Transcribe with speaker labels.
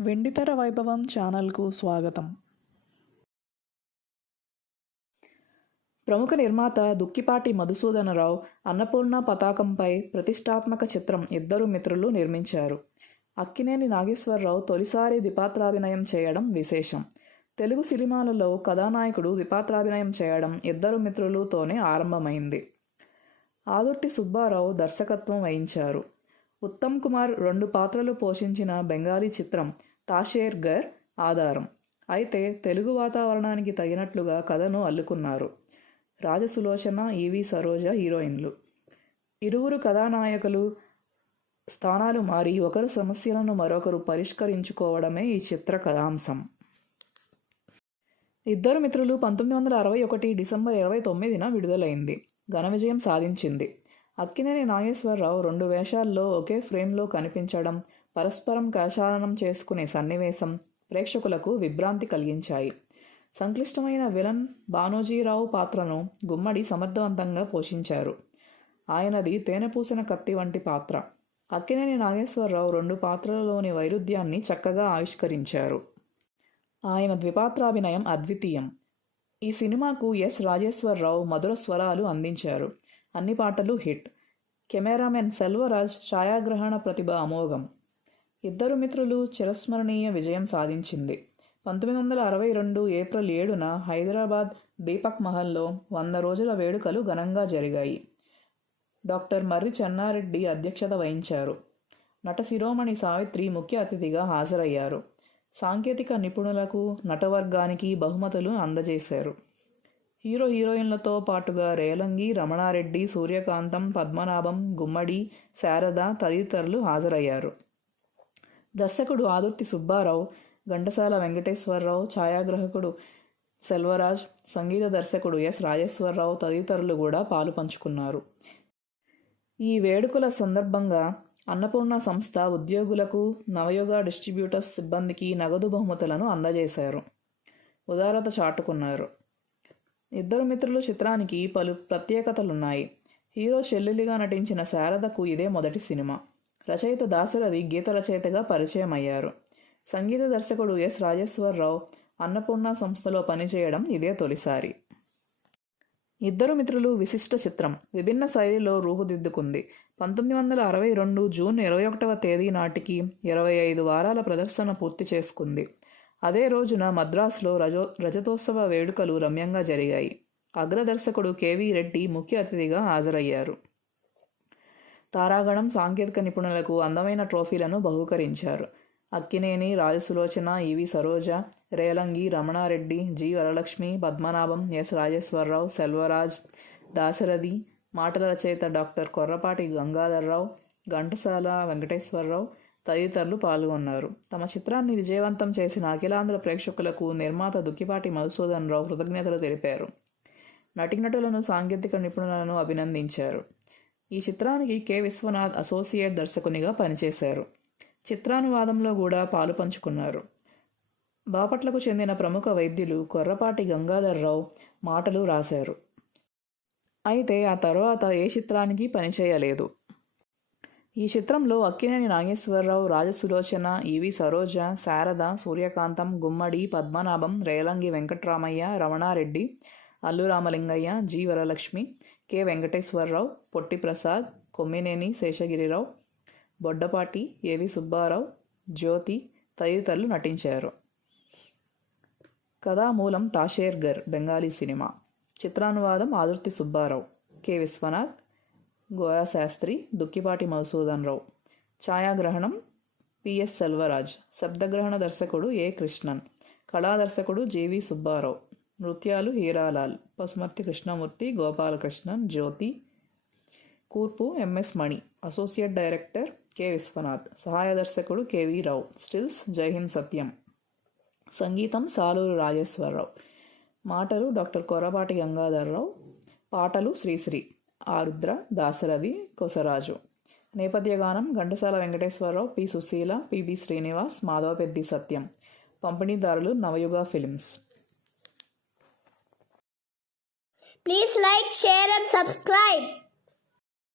Speaker 1: వెండితెర వైభవం ఛానల్కు స్వాగతం. ప్రముఖ నిర్మాత దుక్కిపాటి మధుసూదనరావు అన్నపూర్ణ పతాకంపై ప్రతిష్టాత్మక చిత్రం ఇద్దరు మిత్రులు నిర్మించారు. అక్కినేని నాగేశ్వరరావు తొలిసారి ద్విపాత్రాభినయం చేయడం విశేషం. తెలుగు సినిమాలలో కథానాయకుడు ద్విపాత్రాభినయం చేయడం ఇద్దరు మిత్రులుతోనే ఆరంభమైంది. ఆదుర్తి సుబ్బారావు దర్శకత్వం వహించారు. ఉత్తమ్ కుమార్ రెండు పాత్రలు పోషించిన బెంగాలీ చిత్రం తాషేర్ గర్ ఆధారం. అయితే తెలుగు వాతావరణానికి తగినట్లుగా కథను అల్లుకున్నారు. రాజసులోచన ఈవి సరోజ హీరోయిన్లు. ఇరువురు కథానాయకులు స్థానాలు మారి ఒకరు సమస్యలను మరొకరు పరిష్కరించుకోవడమే ఈ చిత్ర కథాంశం. ఇద్దరు మిత్రులు పంతొమ్మిది వందల అరవై ఒకటి డిసెంబర్ ఇరవై తొమ్మిదిన విడుదలైంది. ఘన విజయం సాధించింది. అక్కినేని నాగేశ్వరరావు రెండు వేషాల్లో ఒకే ఫ్రేమ్లో కనిపించడం పరస్పరం కరచాలనం చేసుకునే సన్నివేశం ప్రేక్షకులకు విభ్రాంతి కలిగించాయి. సంక్లిష్టమైన విలన్ బానోజీరావు పాత్రను గుమ్మడి సమర్థవంతంగా పోషించారు. ఆయనది తేనెపూసిన కత్తి వంటి పాత్ర. అక్కినేని నాగేశ్వరరావు రెండు పాత్రలలోని వైరుధ్యాన్ని చక్కగా ఆవిష్కరించారు. ఆయన ద్విపాత్రాభినయం అద్వితీయం. ఈ సినిమాకు ఎస్ రాజేశ్వరరావు మధుర స్వరాలు అందించారు. అన్ని పాటలు హిట్. కెమెరామెన్ సెల్వరాజ్ ఛాయాగ్రహణ ప్రతిభ అమోఘం. ఇద్దరు మిత్రులు చిరస్మరణీయ విజయం సాధించింది. పంతొమ్మిది వందల అరవై రెండు ఏప్రిల్ ఏడున హైదరాబాద్ దీపక్ మహల్లో వంద రోజుల వేడుకలు ఘనంగా జరిగాయి. డాక్టర్ మర్రి చెన్నారెడ్డి అధ్యక్షత వహించారు. నట శిరోమణి సావిత్రి ముఖ్య అతిథిగా హాజరయ్యారు. సాంకేతిక నిపుణులకు నటవర్గానికి బహుమతులు అందజేశారు. హీరో హీరోయిన్లతో పాటుగా రేలంగి రమణారెడ్డి సూర్యకాంతం పద్మనాభం గుమ్మడి శారద తదితరులు హాజరయ్యారు. దర్శకుడు ఆదుర్తి సుబ్బారావు ఘంటసాల వెంకటేశ్వరరావు ఛాయాగ్రాహకుడు సెల్వరాజ్ సంగీత దర్శకుడు ఎస్ రాజేశ్వరరావు తదితరులు కూడా పాలు పంచుకున్నారు. ఈ వేడుకల సందర్భంగా అన్నపూర్ణ సంస్థ ఉద్యోగులకు నవయుగ డిస్ట్రిబ్యూటర్స్ సిబ్బందికి నగదు బహుమతులను అందజేశారు. ఉదారత చాటుకున్నారు. ఇద్దరు మిత్రులు చిత్రానికి పలు ప్రత్యేకతలున్నాయి. హీరో చెల్లెలిగా నటించిన శారదకు ఇదే మొదటి సినిమా. రచయిత దాశరథి గీత రచయితగా పరిచయం అయ్యారు సంగీత దర్శకుడు ఎస్ రాజేశ్వరరావు అన్నపూర్ణ సంస్థలో పనిచేయడం ఇదే తొలిసారి. ఇద్దరు మిత్రులు విశిష్ట చిత్రం. విభిన్న శైలిలో రూపుదిద్దుకుంది. పంతొమ్మిది వందల అరవై రెండు జూన్ ఇరవై ఒకటవ తేదీ నాటికి ఇరవై ఐదు వారాల ప్రదర్శన పూర్తి చేసుకుంది. అదే రోజున మద్రాసులో రజో రజతోత్సవ వేడుకలు రమ్యంగా జరిగాయి. అగ్రదర్శకుడు కేవీ రెడ్డి ముఖ్య అతిథిగా హాజరయ్యారు. తారాగణం సాంకేతిక నిపుణులకు అందమైన ట్రోఫీలను బహుకరించారు. అక్కినేని రాజసులోచన ఈవి సరోజ రేలంగి రమణారెడ్డి జి. వరలక్ష్మి పద్మనాభం ఎస్. రాజేశ్వరరావు సెల్వరాజ్ దాశరథి మాటల రచయిత డాక్టర్ కొర్రపాటి గంగాధర్రావు ఘంటసాల వెంకటేశ్వరరావు తదితరులు పాల్గొన్నారు. తమ చిత్రాన్ని విజయవంతం చేసిన అఖిలాంధ్ర ప్రేక్షకులకు నిర్మాత దుక్కిపాటి మధుసూదన్ రావు కృతజ్ఞతలు తెలిపారు. నటీనటులను సాంకేతిక నిపుణులను అభినందించారు. ఈ చిత్రానికి కె. విశ్వనాథ్ అసోసియేట్ దర్శకునిగా పనిచేశారు. చిత్రానువాదంలో కూడా పాలు పంచుకున్నారు. బాపట్లకు చెందిన ప్రముఖ వైద్యులు కొర్రపాటి గంగాధర్రావు మాటలు రాశారు. అయితే ఆ తర్వాత ఏ చిత్రానికి పనిచేయలేదు. ఈ చిత్రంలో Akkineni Nageswara Rao Rajasulochana E V Saroja Sarada Suryakantham Gummadi Padmanabham Relangi Venkatramaiah Ramana Reddy Allu Ramalingaiah G Varalakshmi K Venkateswara Rao Potti Prasad Kommineni Seshagiri Rao Boddapati A V Subba Rao Jyothi తదితరులు నటించారు. కథామూలం Tasher Ghar Bengali cinema. చిత్రానువాదం Adurthi Subba Rao K Viswanath గోయా శాస్త్రి దుక్కిపాటి మధుసూదన్ రావు ఛాయాగ్రహణం PS Selvaraj. శబ్దగ్రహణ దర్శకుడు A. Krishnan. కళాదర్శకుడు J V Subba Rao. నృత్యాలు హీరాలాల్. పసుమర్తి కృష్ణమూర్తి గోపాలకృష్ణన్ జ్యోతి. కూర్పు M S Mani. Associate director K. Viswanath. సహాయ దర్శకుడు K V Rao. Stills Jaihind Satyam. సంగీతం సాలూరు రాజేశ్వరరావు. మాటలు డాక్టర్ కొరపాటి గంగాధర్రావు. పాటలు శ్రీశ్రీ. ఆరుద్ర దాశరథి కొసరాజు. నేపథ్య గానం Ghantasala Venkateswara Rao P. Susheela P B Srinivas Madhavapeddi Satyam. పంపిణీదారులు Navayuga films.
Speaker 2: Please like share and subscribe